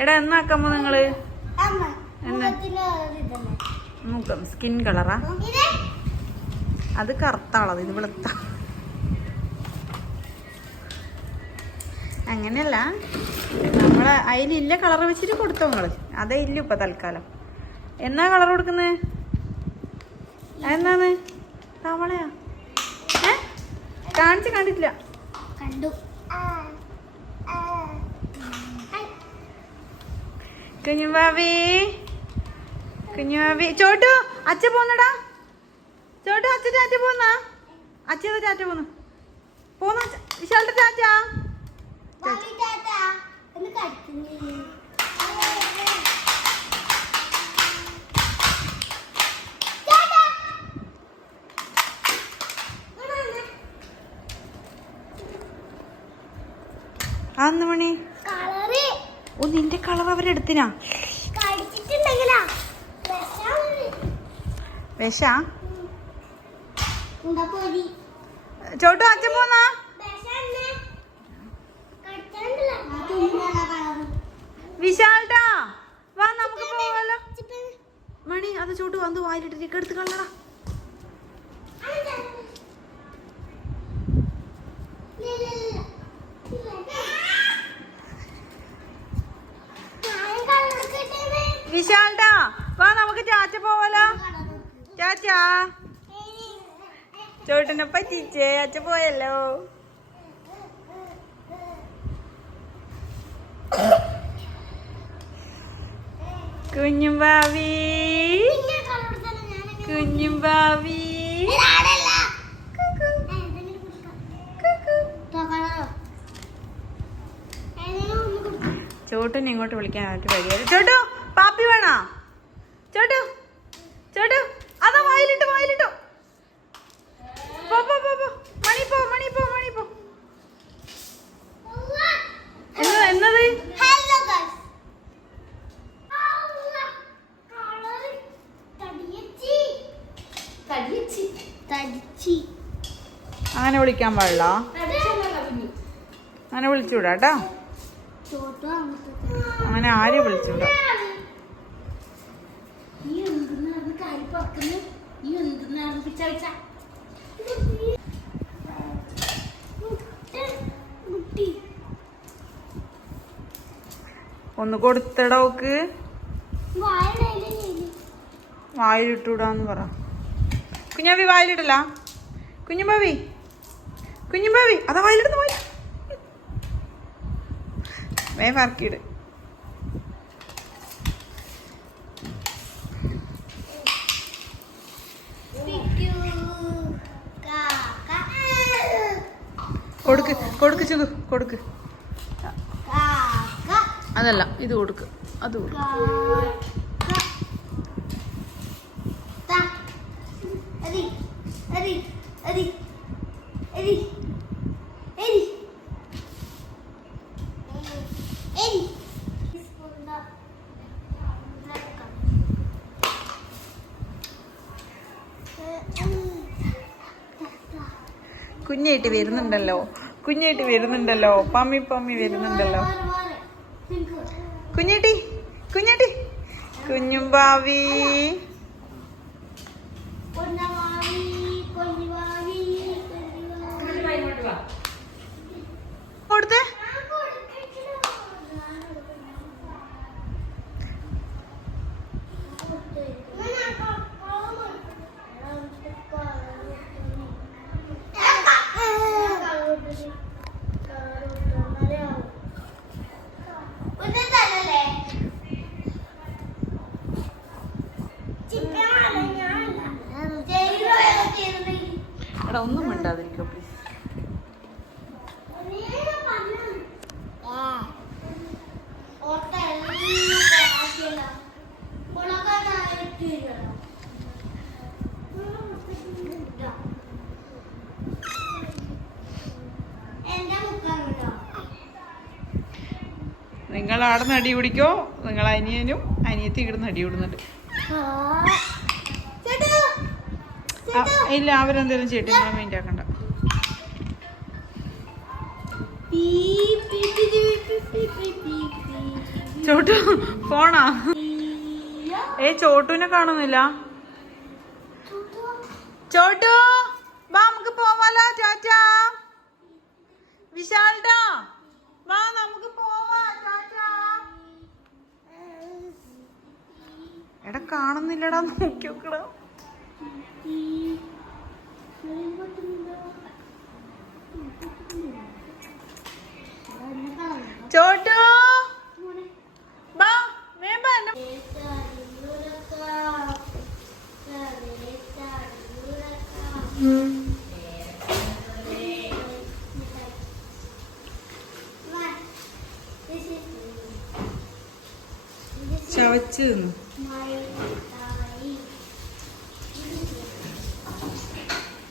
എടാ എന്നാക്കാമോ നിങ്ങൾ? മുഖം സ്കിൻ കളറാ അത് കറുത്താളത് ഇത് വെളുത്ത? അങ്ങനെയല്ല. നമ്മളെ അതിലില്ല കളർ വെച്ചിട്ട് കൊടുത്തോ നിങ്ങൾ? അതേ ഇല്ല ഇപ്പൊ തൽക്കാലം. എന്നാ കളർ കൊടുക്കുന്നത് എന്നാന്ന് തവളയാ? ഏ? കാണിച്ച് കണ്ടിട്ടില്ല. കണ്ടു. കുഞ്ഞുബാബി കുഞ്ഞുബാബി ചോട്ടു അച്ഛ പോന്നടാ. ചോട്ടു അച്ഛ ചാറ്റ പോന്ന? അച്ഛ ചാറ്റ പോന്നു? പോന്ന വിശാലിന്റെ ചാറ്റ അന്ന് മണി. കളറ്. ഓ നിന്റെ കളർ അവരെടുത്തിനാ വിഷം? ചോട്ടു അച്ഛൻ പോന്നാ? വിശാൽട്ടാ വാ നമുക്ക് പോവാലോ. മണി അത് ചോട്ടു വന്ന് വായിലിട്ടിട്ട് എടുത്ത് കളടാ വിശാൽട്ടാ വാ നമുക്ക് ചാച്ച പോവാലോ ചാച്ചാ? ചോട്ടനെ പറ്റിച്ചേ? അച്ഛ പോയല്ലോ. കുഞ്ഞും ഭാവി. കുഞ്ഞും ഭാവി. ചോട്ടനെ ഇങ്ങോട്ട് വിളിക്കാൻ വരികയായിരുന്നു ചോട്ടു പാപ്പി വേണോ? ചോട്ടു. വിളിക്കാൻ പാടില്ല. അങ്ങനെ വിളിച്ചുവിടാ കേട്ടോ അങ്ങനെ ആര് വിളിച്ചുവിടാ ഒന്ന് കൊടുത്തടോക്ക് വായനയിലെ വായിലിട്ടൂടാന്ന് പറ. കുഞ്ഞാവി വായിലിടല. കുഞ്ഞുമ്പാവി കുഞ്ഞുമ്പാവി അതാ വായിലിടുന്ന പോയി. വേ പറക്കിയിട്. കൊടുക്ക് കൊടുക്ക് ചുകു കൊടുക്ക്. അതല്ല ഇത് കൊടുക്ക് അത് കൊടുക്ക്. കുഞ്ഞായിട്ട് വരുന്നുണ്ടല്ലോ. കുഞ്ഞായിട്ട് വരുന്നുണ്ടല്ലോ. പമ്മി പമ്മി വരുന്നുണ്ടല്ലോ. കുഞ്ഞേട്ടി കുഞ്ഞേട്ടി. കുഞ്ഞും ഭാവി. കൊടുത്തേ എടാ ഒന്നും മിണ്ടാതിരിക്കോ പ്ലീസ് നിങ്ങൾ ആടെ നിന്ന് അടി പിടിക്കോ? നിങ്ങൾ അനിയനും അനിയത്തി ഇവിടുന്ന് അടി വിടുന്നുണ്ട് ആ, ഇല്ല അവരെന്തേലും ചെയ്യട്ടെ നിങ്ങളെ മൈൻഡ് ആക്കണ്ട. ചോട്ടു ഫോണാ? ഏ ചോട്ടുവിനെ കാണുന്നില്ല? ചോട്ടു? വാ നമുക്ക് പോവാലോ ടാറ്റാ വിശാൽട്ടാ വാ നമുക്ക് പോവാ ടാറ്റാ എടാ കാണുന്നില്ലടാ നോക്കി നോക്കടാ. ചോട്ടു! ചവച്ച് തിന്നു.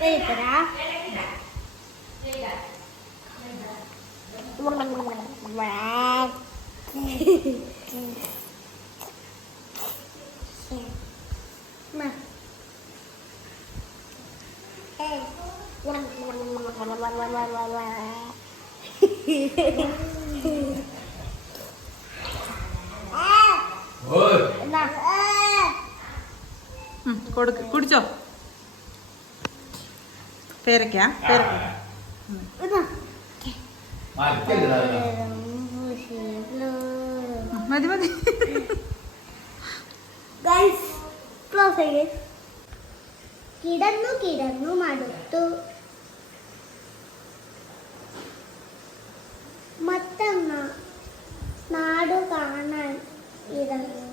Eh. ഉം, കൊടുക്ക് കുടിച്ചോ പേരക്കാ പേരക്ക. മതി മതി. കിടന്നു കിടന്നു മടുത്തു. മറ്റന്ന നാടു കാണാൻ ഇറങ്ങി.